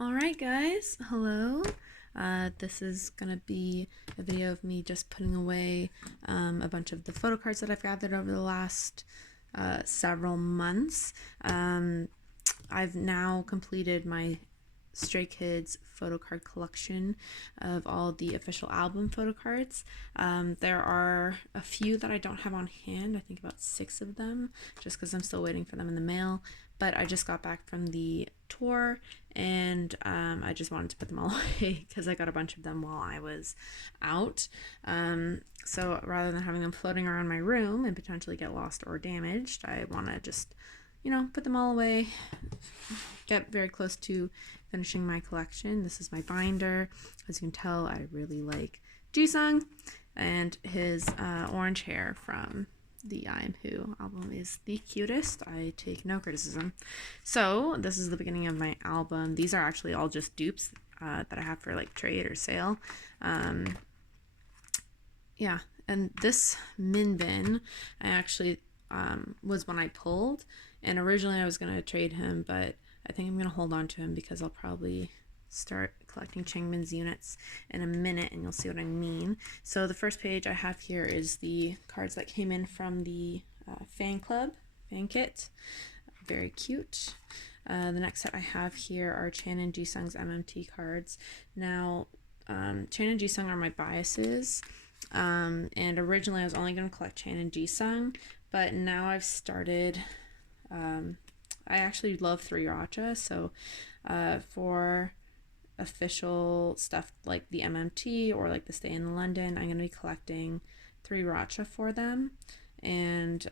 Alright guys, hello. This is gonna be a video of me just putting away a bunch of the photo cards that I've gathered over the last several months. I've now completed my Stray Kids Photocard Collection of all the official album photo cards. There are a few that I don't have on hand, I think about 6 of them, just because I'm still waiting for them in the mail. But I just got back from the tour and I just wanted to put them all away because I got a bunch of them while I was out. So rather than having them floating around my room and potentially get lost or damaged, I want to just, put them all away, get very close to finishing my collection. This is my binder. As you can tell, I really like Jisung, and his orange hair from the I Am Who album is the cutest. I take no criticism. So this is the beginning of my album. These are actually all just dupes that I have for like trade or sale. Yeah, and this min bin I actually was one I pulled, and originally I was going to trade him, but I think I'm going to hold on to him because I'll probably start collecting Changmin's units in a minute, and you'll see what I mean. So the first page I have here is the cards that came in from the fan kit. Very cute. The next set I have here are Chan and Jisung's MMT cards. Now, Chan and Jisung are my biases, and originally I was only going to collect Chan and Jisung, but now I've started. I actually love 3 Racha, so for official stuff like the MMT or like the Stay in London, I'm going to be collecting 3 Racha for them and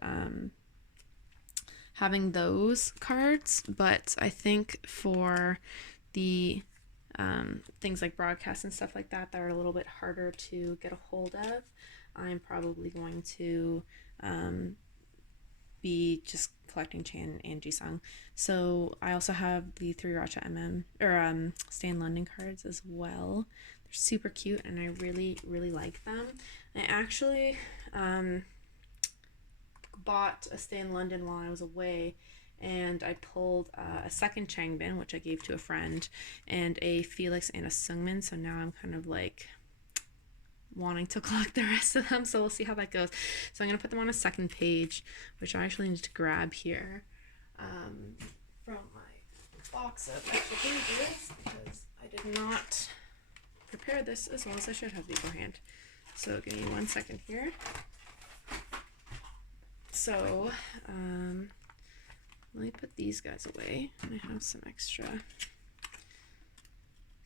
having those cards. But I think for the things like broadcasts and stuff like that are a little bit harder to get a hold of, I'm probably going to be just collecting Chan and Jisung. So I also have the 3 Racha Stay in London cards as well. They're super cute and I really like them. I actually bought a Stay in London while I was away, and I pulled a second Changbin, which I gave to a friend, and a Felix and a Seungmin. So now I'm kind of like wanting to collect the rest of them, so we'll see how that goes. So I'm going to put them on a second page, which I actually need to grab here from my box of extra pages, because I did not prepare this as well as I should have beforehand. So give me 1 second here. So let me put these guys away. I have some extra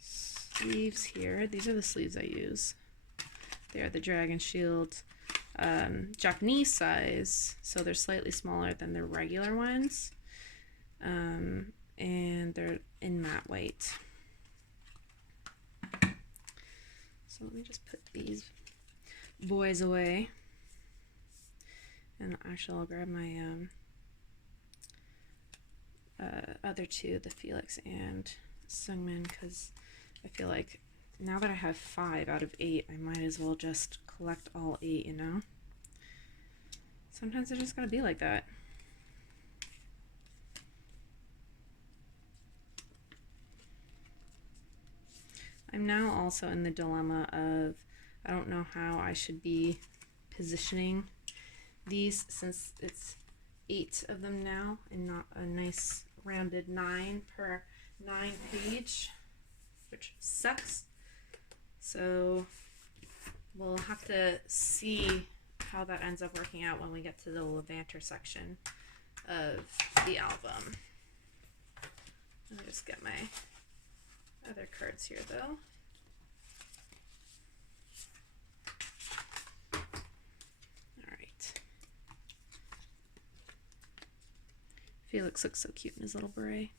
sleeves here. These are the sleeves I use. They are the Dragon Shield Japanese size, so they're slightly smaller than the regular ones, and they're in matte white. So let me just put these boys away, and actually I'll grab my other 2, the Felix and Seungmin, because I feel like now that I have 5 out of 8, I might as well just collect all 8, you know? Sometimes I just gotta be like that. I'm now also in the dilemma of I don't know how I should be positioning these, since it's 8 of them now and not a nice rounded 9 per 9 page, which sucks. So we'll have to see how that ends up working out when we get to the Levanter section of the album. Let me just get my other cards here though. Alright. Felix looks so cute in his little beret.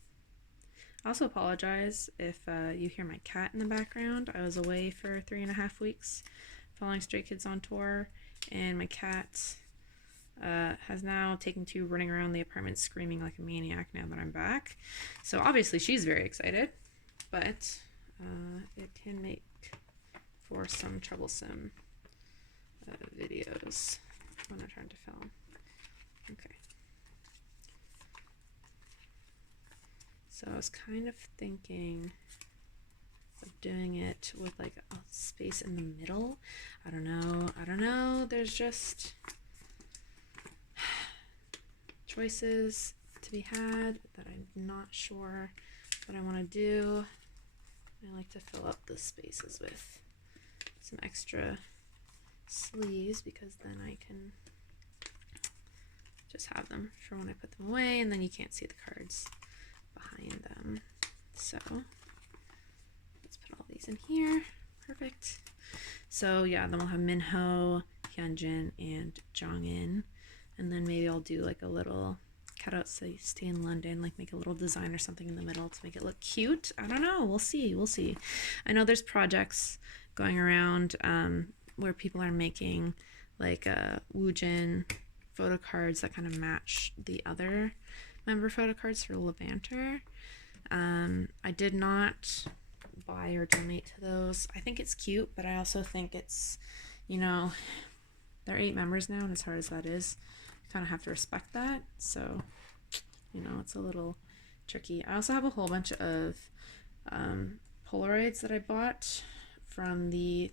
I also apologize if you hear my cat in the background. I was away for 3.5 weeks following Stray Kids on tour, and my cat has now taken to running around the apartment screaming like a maniac now that I'm back. So obviously she's very excited, but it can make for some troublesome videos when I'm trying to film. Okay. So I was kind of thinking of doing it with like a space in the middle. I don't know. There's just choices to be had that I'm not sure what I want to do. I like to fill up the spaces with some extra sleeves because then I can just have them for when I put them away, and then you can't see the cards behind them. So let's put all these in here. Perfect. So yeah, then we'll have Minho, Hyunjin, and Jongin, and then maybe I'll do like a little cutout say stay in London, like make a little design or something in the middle to make it look cute. I don't know. We'll see. I know there's projects going around where people are making like Woojin photo cards that kind of match the other member photo cards for Levanter. I did not buy or donate to those. I think it's cute, but I also think it's, you know, there are 8 members now, and as hard as that is, you kind of have to respect that. So, you know, it's a little tricky. I also have a whole bunch of Polaroids that I bought from the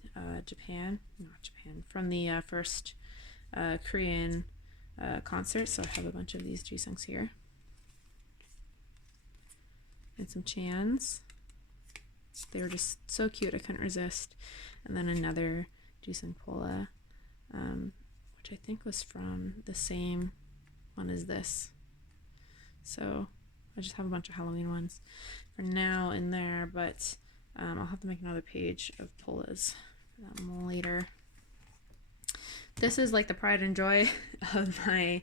from the first Korean concert. So I have a bunch of these Jisungs here. And some Chans. They were just so cute, I couldn't resist. And then another Jisung Pola, which I think was from the same one as this. So I just have a bunch of Halloween ones for now in there, but I'll have to make another page of Polas for that one later. This is like the pride and joy of my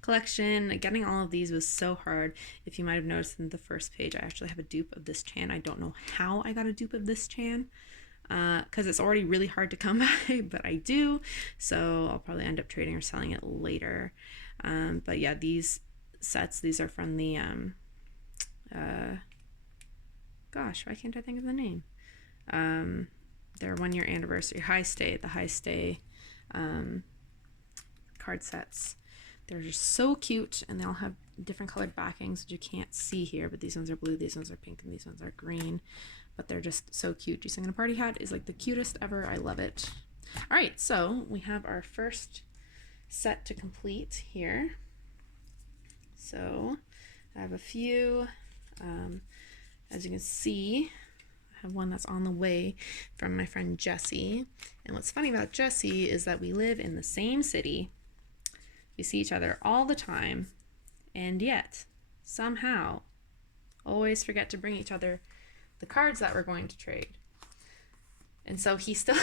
collection. Getting all of these was so hard. If you might have noticed in the first page, I actually have a dupe of this Chan. I don't know how I got a dupe of this Chan because it's already really hard to come by, but I do. So I'll probably end up trading or selling it later. But yeah, these sets, these are from the, gosh, why can't I think of the name? Their 1-year anniversary, the High Stay card sets. They're just so cute, and they all have different colored backings, which you can't see here, but these ones are blue, these ones are pink, and these ones are green, but they're just so cute. Jisung in a party hat is like the cutest ever. I love it. All right, so we have our first set to complete here. So I have a few, as you can see, I have one that's on the way from my friend Jessie. And what's funny about Jessie is that we live in the same city. We see each other all the time, and yet somehow always forget to bring each other the cards that we're going to trade. And so he still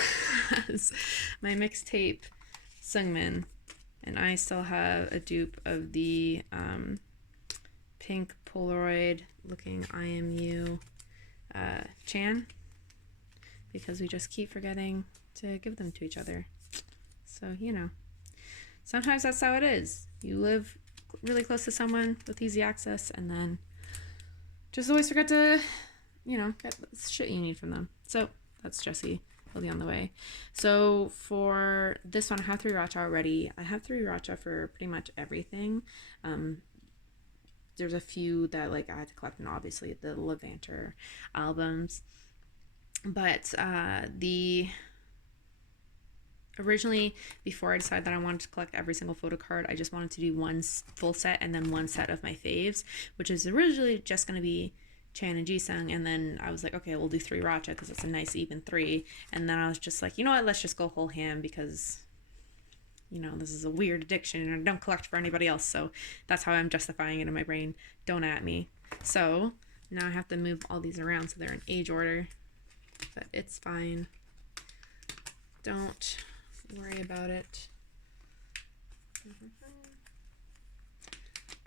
has my mixtape Seungmin, and I still have a dupe of the pink Polaroid looking IMU Chan, because we just keep forgetting to give them to each other. So, you know, sometimes that's how it is. You live really close to someone with easy access, and then just always forget to, you know, get the shit you need from them. So that's Jessie. He'll be on the way. So for this one, I have 3 Racha already. I have 3 Racha for pretty much everything. There's a few that like I had to collect, and obviously the Levanter albums. But originally, before I decided that I wanted to collect every single photo card, I just wanted to do one full set and then one set of my faves, which is originally just going to be Chan and Jisung, and then I was like, okay, we'll do 3 Racha because it's a nice even 3, and then I was just like, you know what, let's just go whole ham because, you know, this is a weird addiction and I don't collect for anybody else, so that's how I'm justifying it in my brain. Don't at me. So now I have to move all these around so they're in age order, but it's fine. Don't worry about it.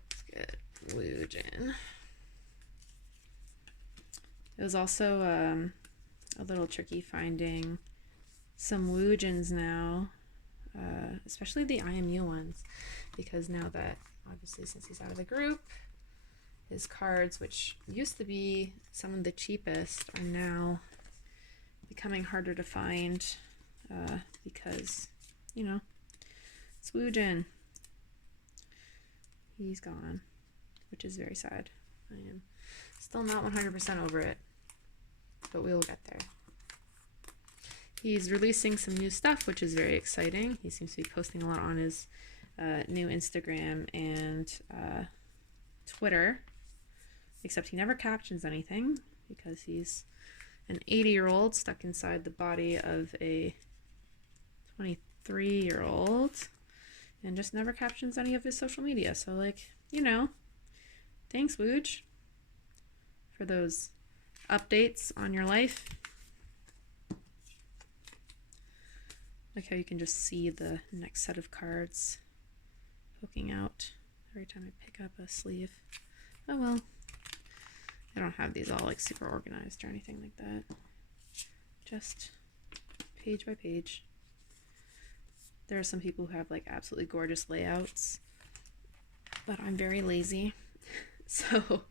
Let's get Woojin. It was also a little tricky finding some Woojins now, especially the IMU ones, because now that, obviously, since he's out of the group, his cards, which used to be some of the cheapest, are now becoming harder to find because, you know, it's Woojin. He's gone, which is very sad. I am Still not 100% over it, but we will get there. He's releasing some new stuff, which is very exciting. He seems to be posting a lot on his new Instagram and Twitter, except he never captions anything because he's an 80-year-old stuck inside the body of a 23-year-old and just never captions any of his social media. So, like, you know, thanks, Wooj, for those updates on your life. Like how you can just see the next set of cards poking out every time I pick up a sleeve. Oh well. I don't have these all like super organized or anything like that. Just page by page. There are some people who have like absolutely gorgeous layouts, but I'm very lazy. So,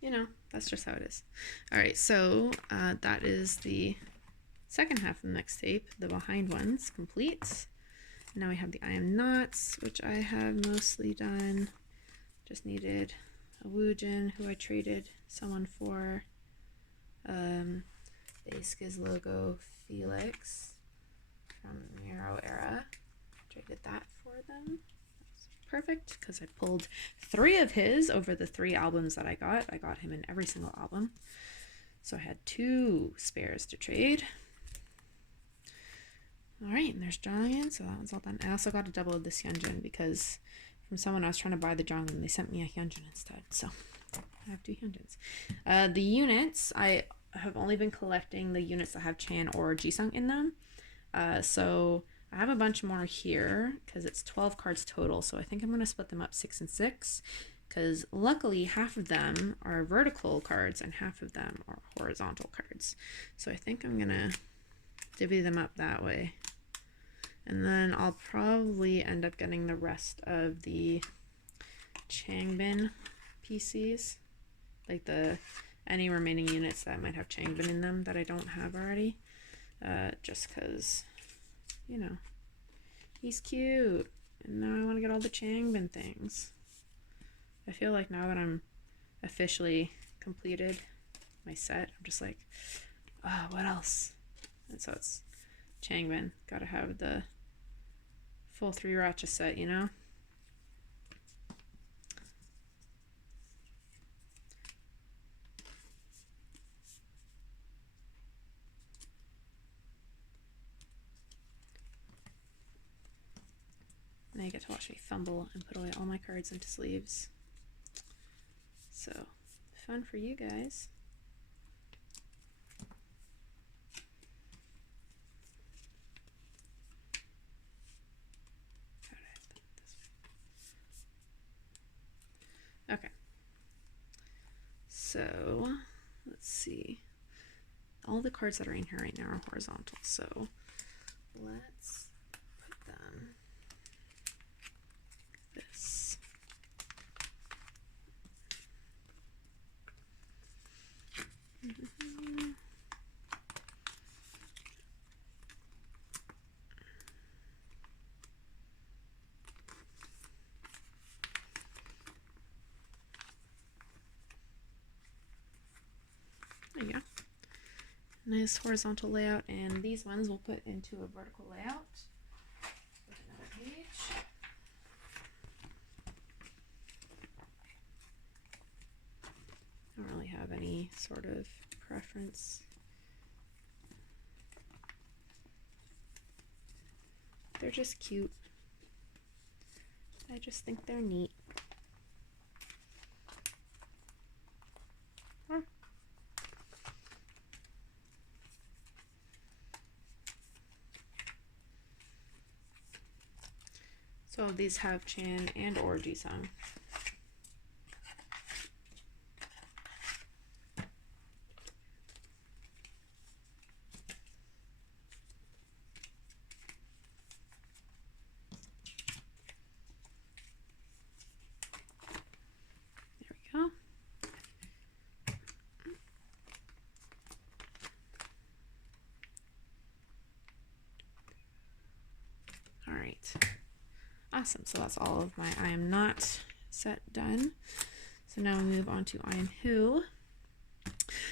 you know, that's just how it is. All right, so that is the second half of the mixtape, the behind ones, complete. Now we have the I Am Nots, which I have mostly done. Just needed a Woojin, who I traded someone for. A Skiz logo Felix from Miro era. Traded that for them. That's perfect, because I pulled 3 of his over the 3 albums that I got. I got him in every single album. So I had 2 spares to trade. Alright, and there's Jongin, so that one's all done. I also got a double of this Hyunjin because from someone I was trying to buy the Jongin, they sent me a Hyunjin instead, so I have 2 Hyunjins. The units, I have only been collecting the units that have Chan or Jisung in them, so I have a bunch more here because it's 12 cards total, so I think I'm going to split them up 6 and 6 because luckily half of them are vertical cards and half of them are horizontal cards, so I think I'm going to divvy them up that way. And then I'll probably end up getting the rest of the Changbin PCs, like any remaining units that might have Changbin in them that I don't have already, just because, you know, he's cute, and now I want to get all the Changbin things. I feel like now that I'm officially completed my set, I'm just like, oh, what else? And so it's Changbin. Gotta have the full 3 Racha set, you know? Now you get to watch me fumble and put away all my cards into sleeves. So, fun for you guys. Okay, so let's see. All the cards that are in here right now are horizontal, so let's put them like this. There you go. Nice horizontal layout, and these ones we'll put into a vertical layout with another page. I don't really have any sort of preference. They're just cute. I just think they're neat. So these have Chan and or Jisung. There we go. All right. Awesome, so that's all of my I Am Not set done. So now we move on to I Am Who.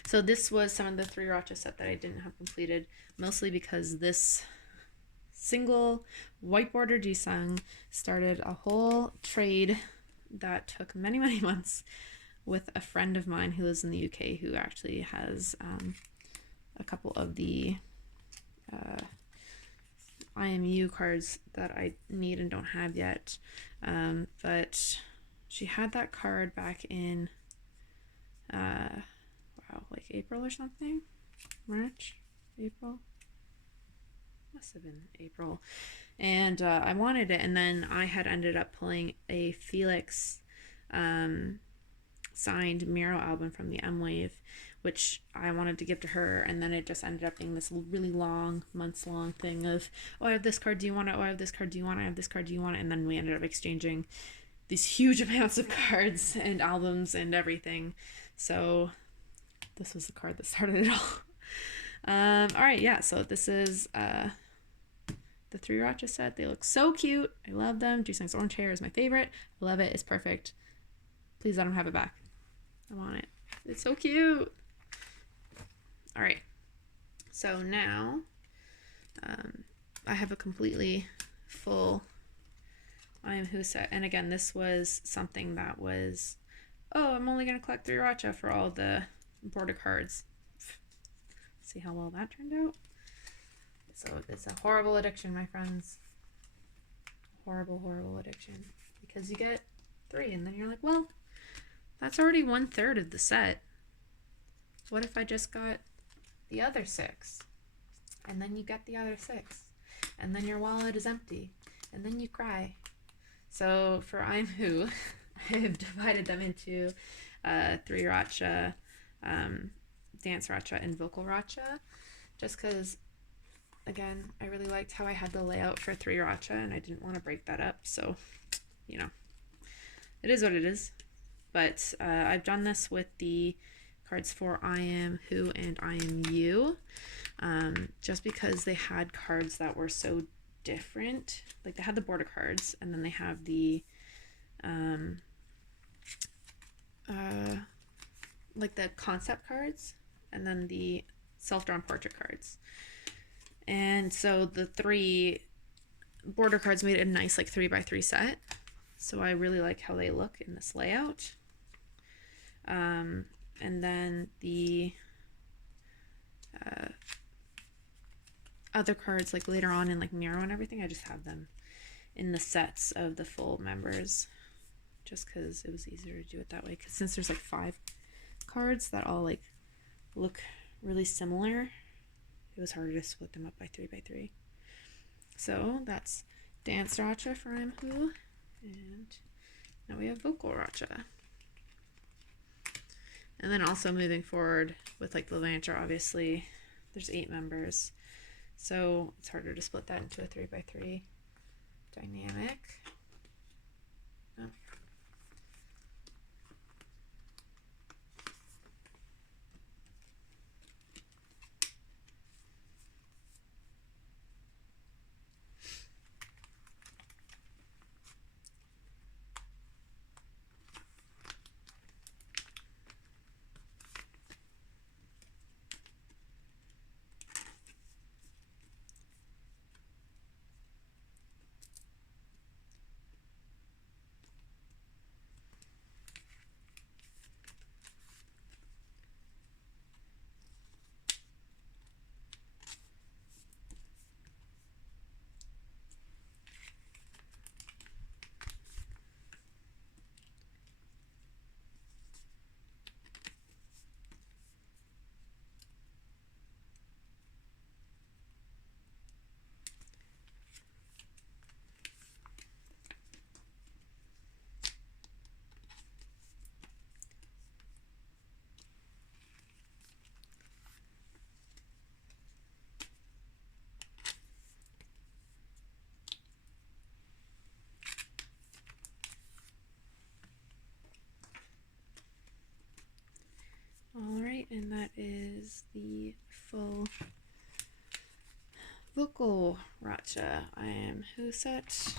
So this was some of the 3 Racha set that I didn't have completed, mostly because this single white border Jisung started a whole trade that took many, many months with a friend of mine who lives in the UK, who actually has a couple of the IMU cards that I need and don't have yet. But she had that card back in like April or something. March, April, must have been April. And I wanted it, and then I had ended up pulling a Felix signed Miro album from the M Wave, which I wanted to give to her, and then it just ended up being this really long, months long thing of, oh, I have this card, do you want it? Oh, I have this card, do you want it? I have this card, do you want it? And then we ended up exchanging these huge amounts of cards and albums and everything. So this was the card that started it all. All right, yeah, so this is the 3 Racha set. They look so cute. I love them. Jisung's orange hair is my favorite. I love it. It's perfect. Please let him have it back. I want it. It's so cute. All right, so now I have a completely full I Am Who set. And again, this was something that was, oh, I'm only going to collect 3 Racha for all the border cards. See how well that turned out? So it's a horrible addiction, my friends. Horrible, horrible addiction. Because you get 3 and then you're like, well, that's already 1/3 of the set. What if I just got the other 6? And then you get the other 6. And then your wallet is empty. And then you cry. So for I Am Who, I have divided them into 3 Racha, Dance Racha, and Vocal Racha. Just because, again, I really liked how I had the layout for 3 Racha, and I didn't want to break that up. So, you know, it is what it is. But I've done this with the cards for I Am Who and I Am You, just because they had cards that were so different. Like, they had the border cards, and then they have the like the concept cards, and then the self-drawn portrait cards. And so the 3 border cards made a nice like 3x3 set. So I really like how they look in this layout. And then the other cards, like later on in like Miro and everything, I just have them in the sets of the full members, just because it was easier to do it that way. Because since there's like 5 cards that all like look really similar, it was harder to split them up by 3x3. So that's Dance Racha for I Am Who, and now we have Vocal Racha. And then also moving forward with like the Lantra, obviously there's 8 members, so it's harder to split that into a 3x3 dynamic. Oh. Alright, and that is the full Vocal Racha I Am Who set.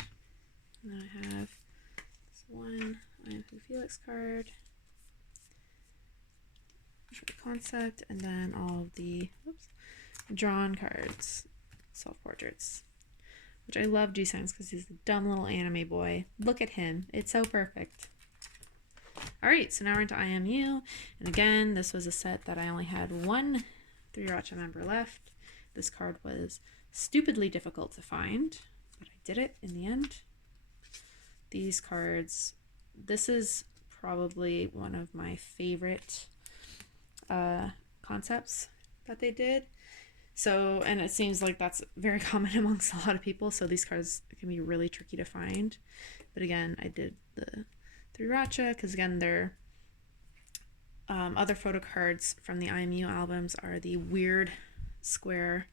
And then I have this one I Am Who Felix card, concept, and then all of the drawn cards, self-portraits, which I love Jisung's because he's a dumb little anime boy. Look at him. It's so perfect. All right, so now we're into IMU. And again, this was a set that I only had one 3-Racha member left. This card was stupidly difficult to find, but I did it in the end. These cards, this is probably one of my favorite concepts that they did. So, and it seems like that's very common amongst a lot of people, so these cards can be really tricky to find. But again, I did the 3-Racha because again, their other photo cards from the IMU albums are the weird square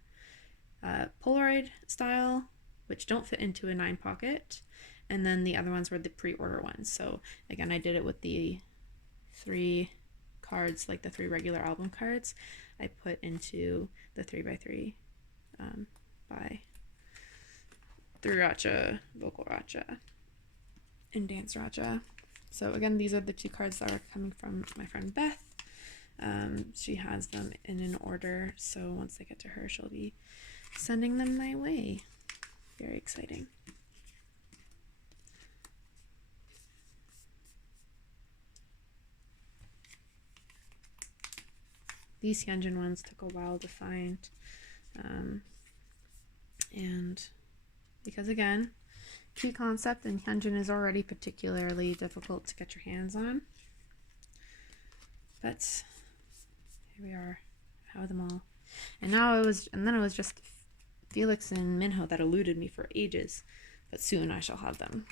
Polaroid style, which don't fit into a 9 pocket, and then the other ones were the pre-order ones. So again, I did it with the 3 cards, like the 3 regular album cards. I put into the 3x3 by 3-Racha, Vocal Racha, and Dance Racha. So again, these are the 2 cards that are coming from my friend Beth. She has them in an order, so once they get to her, she'll be sending them my way. Very exciting. These Hyunjin ones took a while to find, and because again, key concept and Hyunjin is already particularly difficult to get your hands on, but here we are, I have them all. And then it was just Felix and Minho that eluded me for ages, but soon I shall have them.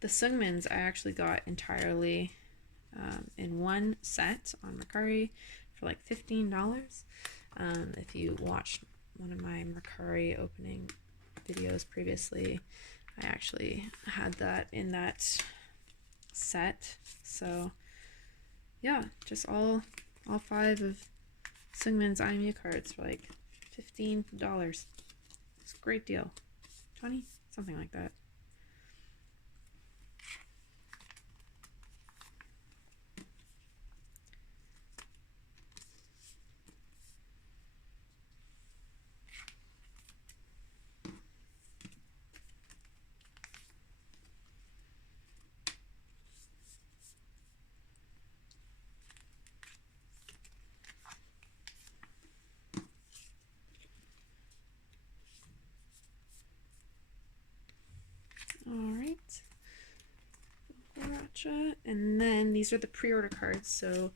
The Seungmins I actually got entirely in one set on Mercari for like $15. If you watched one of my Mercari opening videos previously, I actually had that in that set. So yeah, just all 5 of Seungmin's IMU cards for like $15. It's a great deal. 20, something like that. Alright, and then these are the pre-order cards. So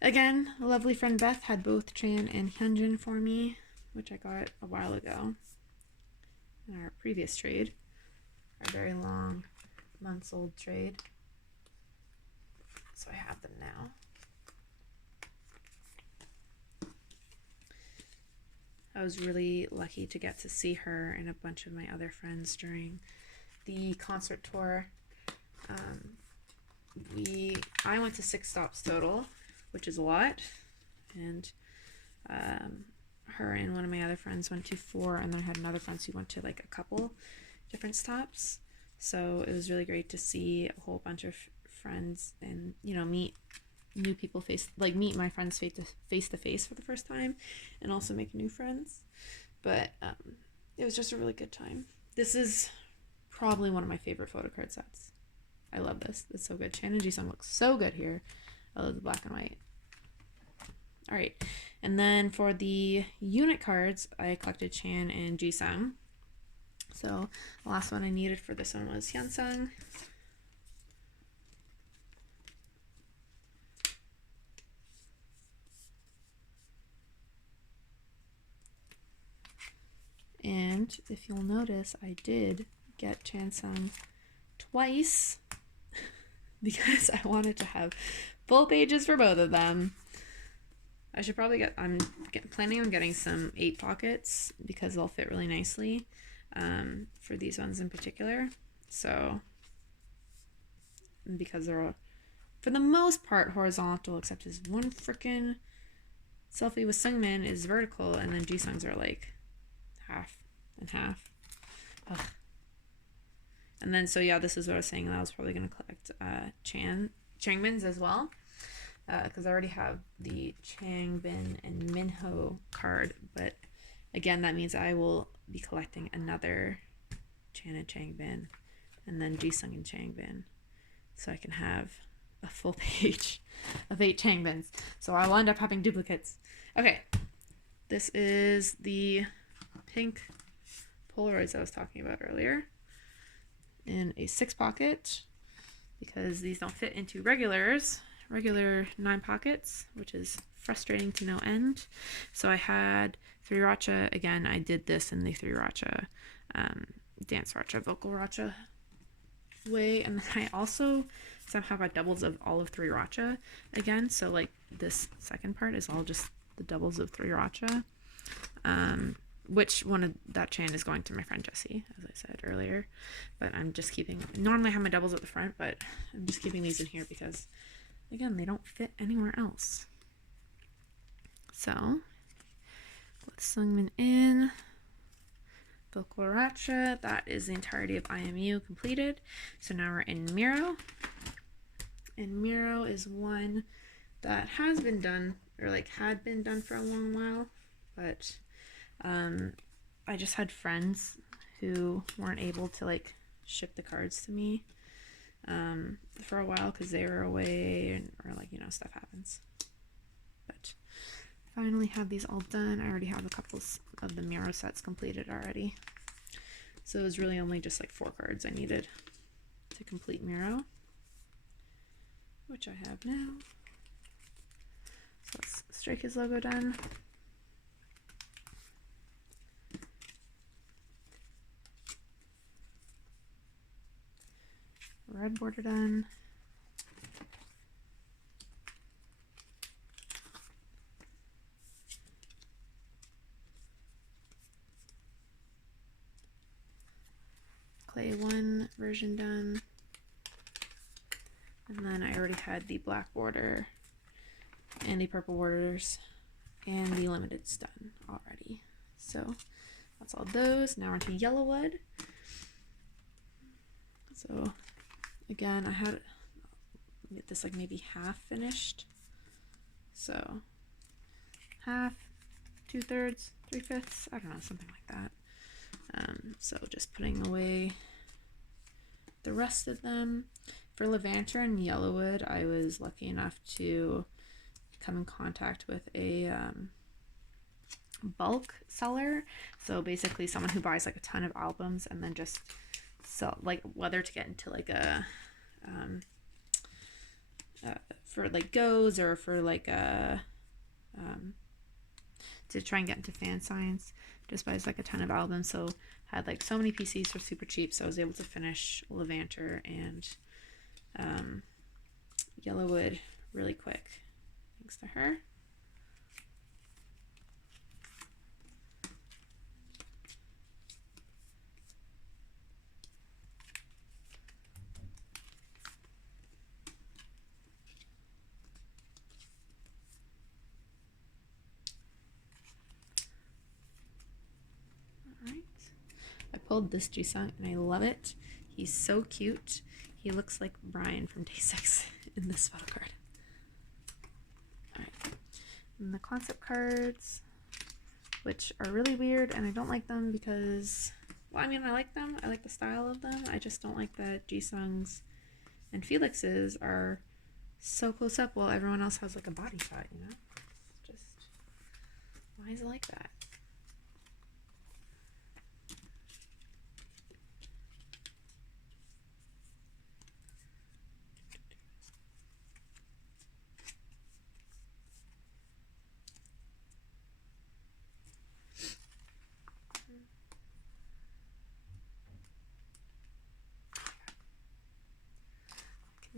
again, a lovely friend Beth had both Chan and Hyunjin for me, which I got a while ago in our previous trade, our very long, months-old trade. So I have them now. I was really lucky to get to see her and a bunch of my other friends during the concert tour. I went to 6 stops total, which is a lot, and her and one of my other friends went to 4, and then I had another friend who went to like a couple different stops. So it was really great to see a whole bunch of friends and, you know, meet new people meet my friends face to face for the first time, and also make new friends. But it was just a really good time. This is probably one of my favorite photo card sets. I love this. It's so good. Chan and Jisung looks so good here. I love the black and white. All right, and then for the unit cards, I collected Chan and Jisung. So the last one I needed for this one was Hyunsung. And if you'll notice, I did get Chansung twice because I wanted to have full pages for both of them. I should probably planning on getting some 8 pockets because they'll fit really nicely for these ones in particular. So, because they're for the most part horizontal, except his one freaking selfie with Sungmin is vertical, and then Jisung's are like half and half. Ugh. And then, so yeah, this is what I was saying. I was probably going to collect Changbins as well, because I already have the Changbin and Minho card. But again, that means I will be collecting another Chan and Changbin, and then Jisung and Changbin, so I can have a full page of 8 Changbins. So I will end up having duplicates. Okay, this is the pink Polaroids I was talking about earlier, in a 6 pocket, because these don't fit into regular 9 pockets, which is frustrating to no end. So I had 3 Racha. Again, I did this in the 3 Racha, dance Racha, vocal Racha way, and then I also somehow got doubles of all of 3 Racha again. So like this second part is all just the doubles of 3 Racha. Which one of that Chan is going to my friend Jessie, as I said earlier. But I'm just keeping, normally I have my doubles at the front, but I'm just keeping these in here because, again, they don't fit anywhere else. So, with Sungmin in, vocal Racha, that is the entirety of IMU completed. So now we're in Miro. And Miro is one that has been done, or like had been done for a long while, but I just had friends who weren't able to like ship the cards to me for a while because they were away, or like, you know, stuff happens. But finally have these all done. I already have a couple of the Miro sets completed already, so it was really only just like 4 cards I needed to complete Miro, which I have now. So that's Stray Kids logo done. Red border done. Clay 1 version done. And then I already had the black border and the purple borders and the limiteds done already. So that's all those. Now we're into Yellowwood. So again, I had this like maybe half finished. So half, 2/3, 3/5, I don't know, something like that. So just putting away the rest of them. For Levanter and Yellowwood, I was lucky enough to come in contact with a bulk seller. So basically someone who buys like a ton of albums and then just sell, like whether to get into like a for like goes, or for like a to try and get into fan signs, just buys like a ton of albums. So had like so many PCs for super cheap, so I was able to finish Levanter and Yellowwood really quick thanks to her. I pulled this Jisung and I love it. He's so cute. He looks like Brian from Day 6 in this photo card. Alright. And the concept cards, which are really weird, and I don't like them because, well, I mean, I like them. I like the style of them. I just don't like that Jisung's and Felix's are so close up while everyone else has like a body shot, you know? Just, why is it like that?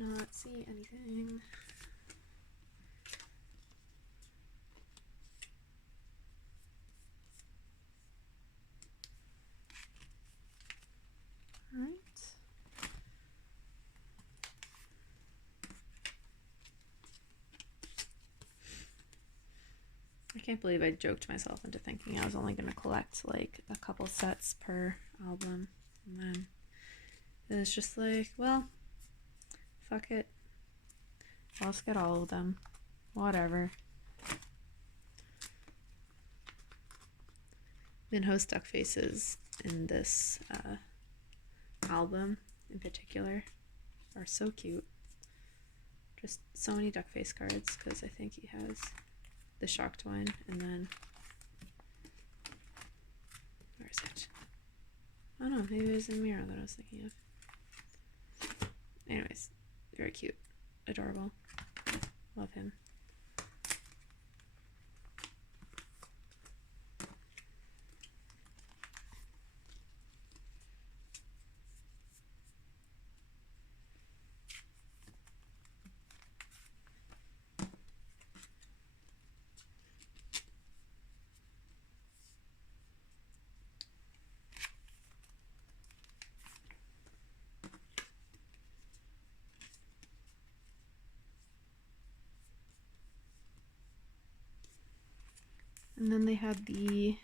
Not see anything. All right. can't believe I joked myself into thinking I was only going to collect like a couple sets per album. And then it was just like, well, fuck it. I'll just get all of them. Whatever. Minho's duck faces in this album in particular are so cute. Just so many duck face cards because I think he has the shocked one, and then where is it? Oh no, maybe it was in Miro that I was thinking of. Anyways, very cute, adorable, love him. And then they had the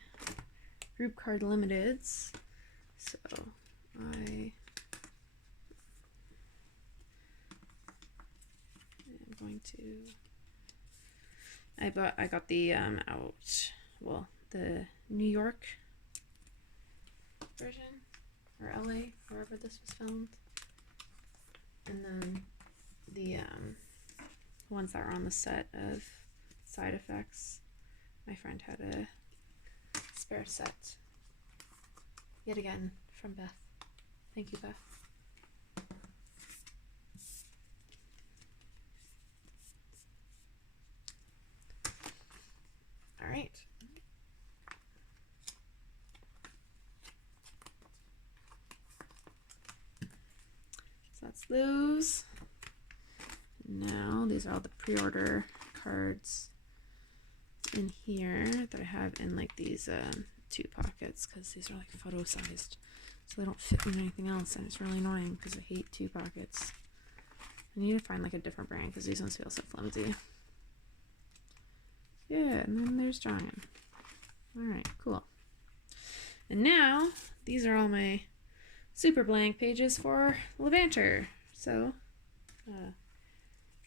group card limiteds. So I am going to. I got the the New York version, or LA, wherever this was filmed, and then the ones that are on the set of Side Effects. My friend had a spare set. Yet again, from Beth. Thank you, Beth. All right. So that's those. Now, these are all the pre-order cards in here that I have in like these two pockets, because these are like photo sized, so they don't fit in anything else, and it's really annoying because I hate two pockets. I need to find like a different brand because these ones feel so flimsy. Yeah, and then there's John. Alright, cool. And now these are all my super blank pages for Levanter, so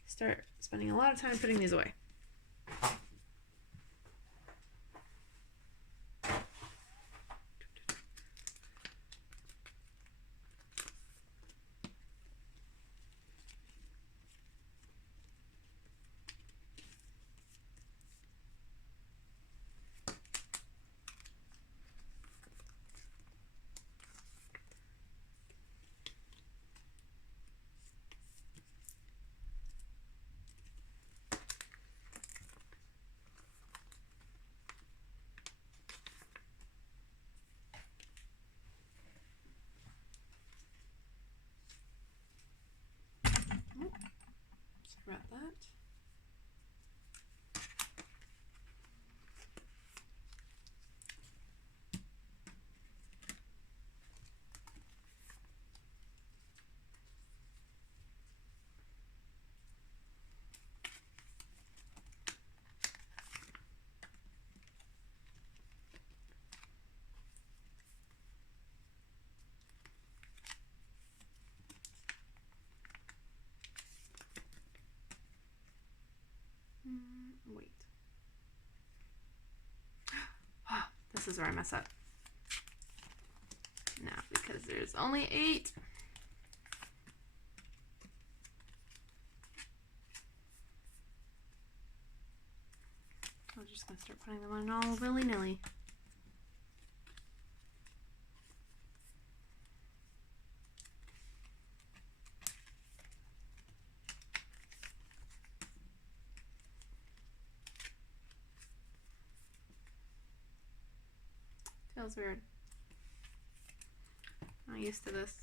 start spending a lot of time putting these away. Sorry about that. Wait. This is where I mess up. Now, because there's only 8. I'm just going to start putting them on all willy-nilly. Feels weird. Not used to this.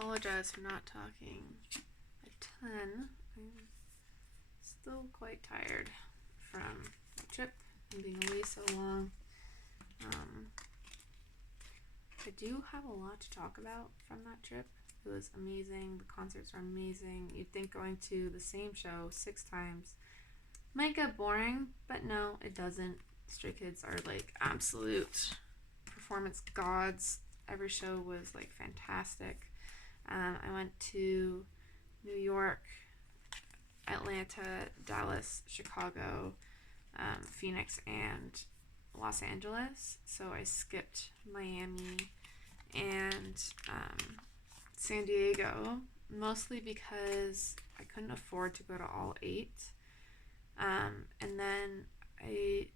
apologize for not talking a ton. I'm still quite tired from the trip and being away so long. I do have a lot to talk about from that trip. It was amazing. The concerts were amazing. You'd think going to the same show 6 times might get boring, but no, it doesn't. Stray Kids are like absolute performance gods. Every show was like fantastic. I went to New York, Atlanta, Dallas, Chicago, Phoenix, and Los Angeles. So I skipped Miami and San Diego, mostly because I couldn't afford to go to all 8. And then I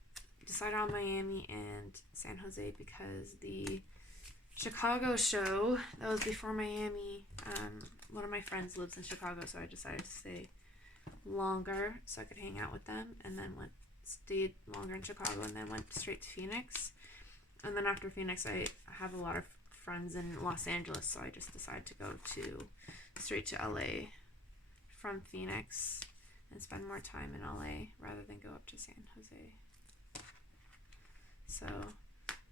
decided on Miami and San Jose because the Chicago show, that was before Miami, one of my friends lives in Chicago, so I decided to stay longer so I could hang out with them, and then stayed longer in Chicago and then went straight to Phoenix. And then after Phoenix, I have a lot of friends in Los Angeles, so I just decided to go straight to LA from Phoenix and spend more time in LA rather than go up to San Jose. So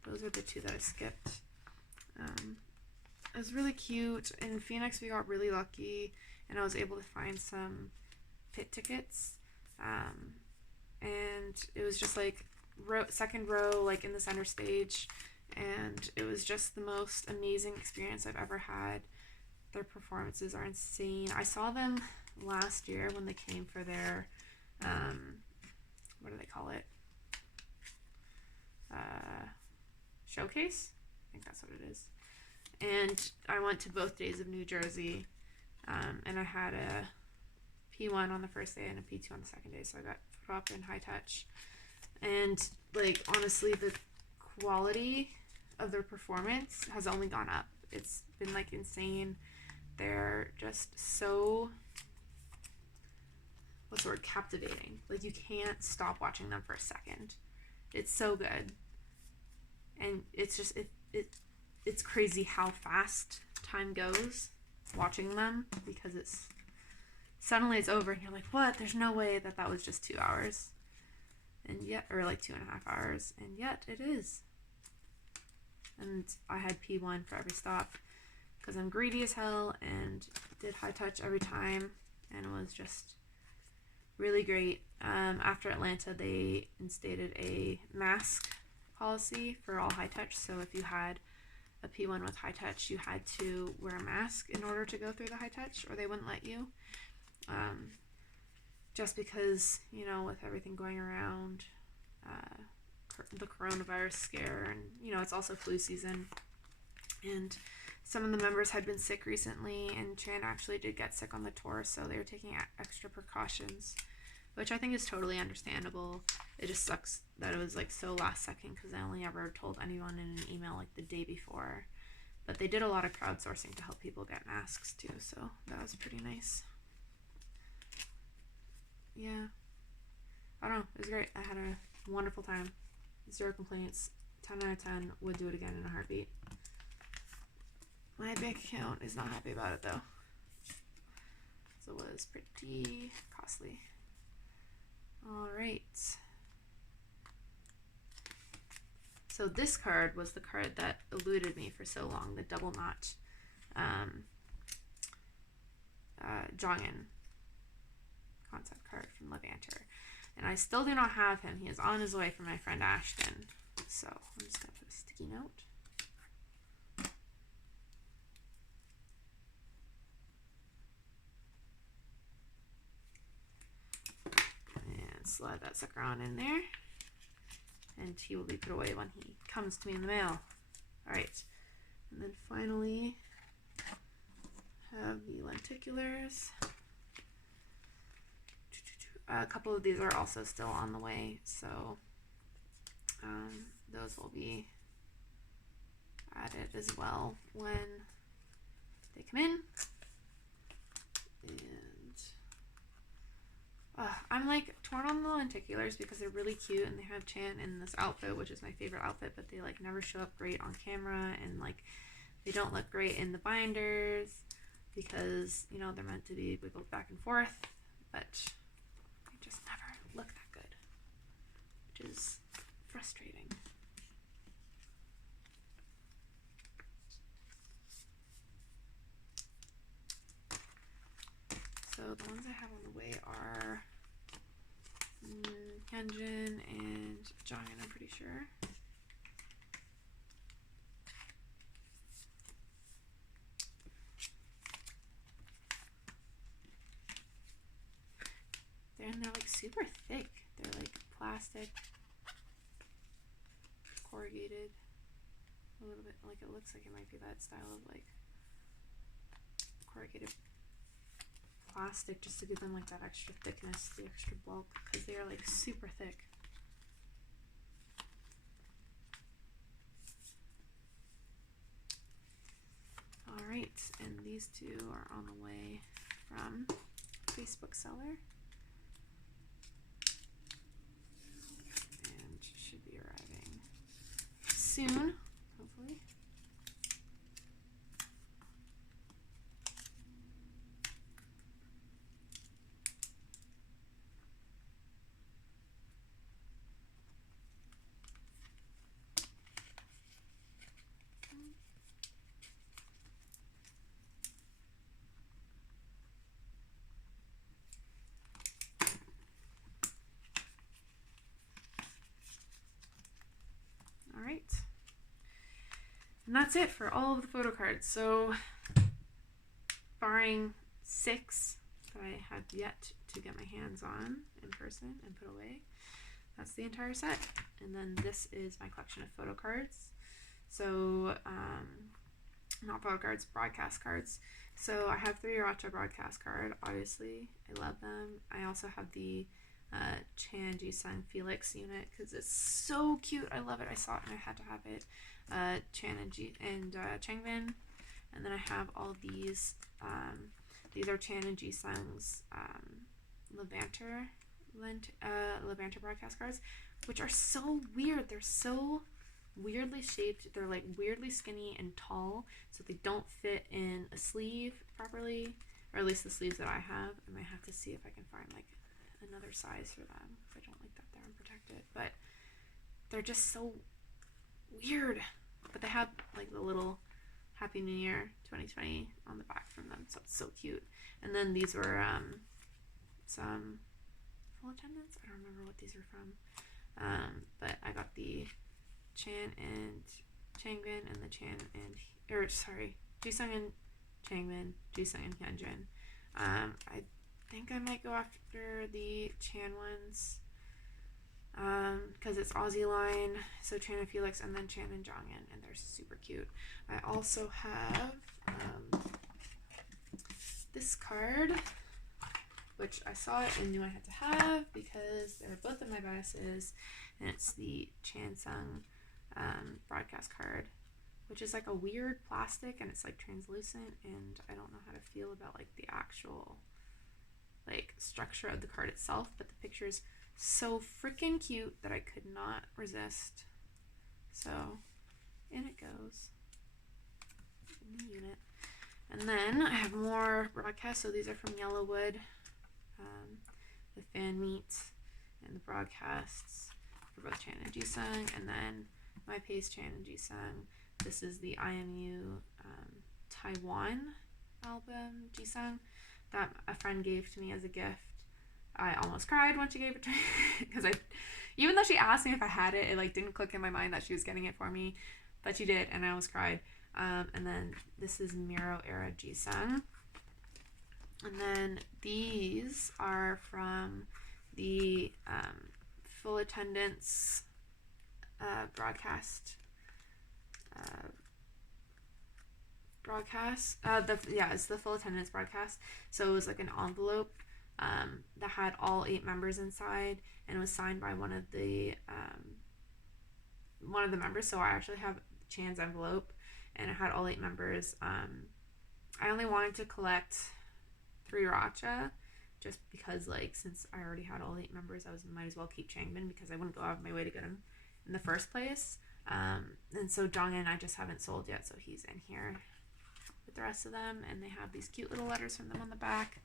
those are the 2 that I skipped. It was really cute. In Phoenix, we got really lucky, and I was able to find some pit tickets. And it was just like second row, like in the center stage, and it was just the most amazing experience I've ever had. Their performances are insane. I saw them last year when they came for their what do they call it? Showcase? I think that's what it is. And I went to both days of New Jersey, and I had a P1 on the first day and a P2 on the second day, so I got photo op and high touch. And like honestly, the quality of their performance has only gone up. It's been like insane. They're just so, what's the word, captivating. Like you can't stop watching them for a second. It's so good. And it's just it's crazy how fast time goes watching them, because suddenly it's over and you're like, what? There's no way that was just 2 hours. And yet, or like 2.5 hours, and yet it is. And I had P1 for every stop because I'm greedy as hell and did high touch every time, and it was just really great. After Atlanta, they instated a mask policy for all high touch, so if you had a P1 with high touch, you had to wear a mask in order to go through the high touch, or they wouldn't let you. Just because, you know, with everything going around, the coronavirus scare, and, it's also flu season, and some of the members had been sick recently, and Chan actually did get sick on the tour, so they were taking extra precautions, which I think is totally understandable. It just sucks that it was like so last second, because I only ever told anyone in an email like the day before, but they did a lot of crowdsourcing to help people get masks too, so that was pretty nice. Yeah, I don't know, it was great. I had a wonderful time. 0 complaints. 10 out of 10. Would do it again in a heartbeat. My bank account is not happy about it though, so it was pretty costly. Alright, so this card was the card that eluded me for so long, the double notch Jongin concept card from Levanter, and I still do not have him. He is on his way from my friend Ashton, so I'm just going to put a sticky note. And slide that sucker on in there, and he will be put away when he comes to me in the mail. Alright, and then finally have the lenticulars. A couple of these are also still on the way, so those will be added as well when they come in. And I'm like torn on the lenticulars because they're really cute and they have Chan in this outfit, which is my favorite outfit, but they like never show up great on camera, and like they don't look great in the binders. because, you know, they're meant to be wiggled back and forth, but they just never look that good, which is frustrating. So the ones I have on the way are Hyunjin and Jongin, I'm pretty sure. They're like super thick. They're like plastic, corrugated, a little bit like, it looks like it might be that style of like corrugated plastic, just to give them like that extra thickness, the extra bulk, because they are like super thick. All right, and these two are on the way from Facebook seller. And should be arriving soon, hopefully. All right. And that's it for all of the photo cards. So, barring 6 that I have yet to get my hands on in person and put away, that's the entire set. And then this is my collection of photo cards. So, not photo cards, broadcast cards. So I have 3 Iracha broadcast card, obviously. I love them. I also have the Chan Ji-sung Felix unit because it's so cute. I love it. I saw it and I had to have it. Chan and Changbin. And then I have all these. These are Chan and Ji-sung's Levanter broadcast cards, which are so weird. They're so weirdly shaped. They're like weirdly skinny and tall, so they don't fit in a sleeve properly, or at least the sleeves that I have. I might have to see if I can find like another size for them, if I don't like that they're unprotected. But they're just so weird. But they have like the little Happy New Year 2020 on the back from them, so it's so cute. And then these were some full attendance. I don't remember what these are from, but I got the Chan and Changbin and the Ji-sung and Changbin, Ji-sung and Hyunjin. I think I might go after the Chan ones because it's Aussie line, so Chan and Felix, and then Chan and Jongin, and they're super cute. I also have this card, which I saw it and knew I had to have because they're both of my biases, and it's the Chansung broadcast card, which is like a weird plastic, and it's like translucent, and I don't know how to feel about like the actual like structure of the card itself, but the picture's so freaking cute that I could not resist. So in it goes in the unit. And then I have more broadcasts. So these are from Yellowwood, the fan meets and the broadcasts for both Chan and Ji-sung, and then my Pace Chan and Ji-sung. This is the IMU Taiwan album Ji-sung that a friend gave to me as a gift. I almost cried when she gave it to me because even though she asked me if I had it, it like didn't click in my mind that she was getting it for me, but she did, and I almost cried. And then this is Miro era Ji-sung. And then these are from the full attendance broadcast. It's the full attendance broadcast. So it was like an envelope that had all 8 members inside, and it was signed by one of the members. So I actually have Chan's envelope, and it had all 8 members. I only wanted to collect 3 Racha, just because like since I already had all 8 members, might as well keep Changbin because I wouldn't go out of my way to get him in the first place. And so Jongin I just haven't sold yet, so he's in here with the the rest of them, and they have these cute little letters from them on the back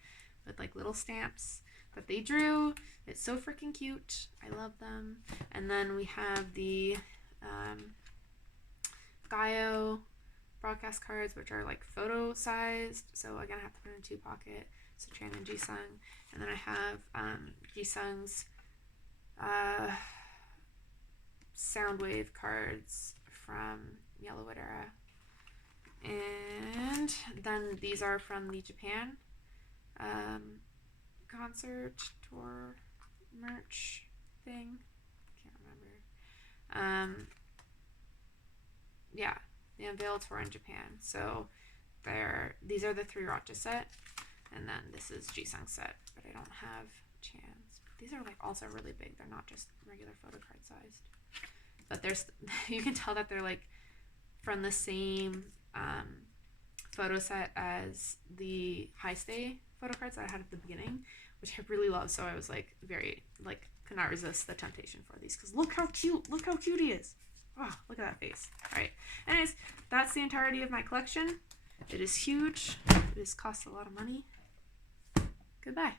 with like little stamps that they drew. It's so freaking cute. I love them. And then we have the Gaio broadcast cards, which are like photo sized, so again I have to put in a 2 pocket, so Chan and Jisung. And then I have Jisung's Soundwave cards from Yellowwood era. And then these are from the Japan concert tour merch thing. Can't remember. Yeah, the Unveiled tour in Japan. So these are the 3 Racha set, and then this is Jisung's set, but I don't have Chan's. These are like also really big. They're not just regular photo card sized. But you can tell that they're like from the same photo set as the high stay photo cards that I had at the beginning, which I really love. So I was like could not resist the temptation for these, because look how cute he is. Oh, look at that face. All right. Anyways, that's the entirety of my collection. It is huge. It has cost a lot of money. Goodbye.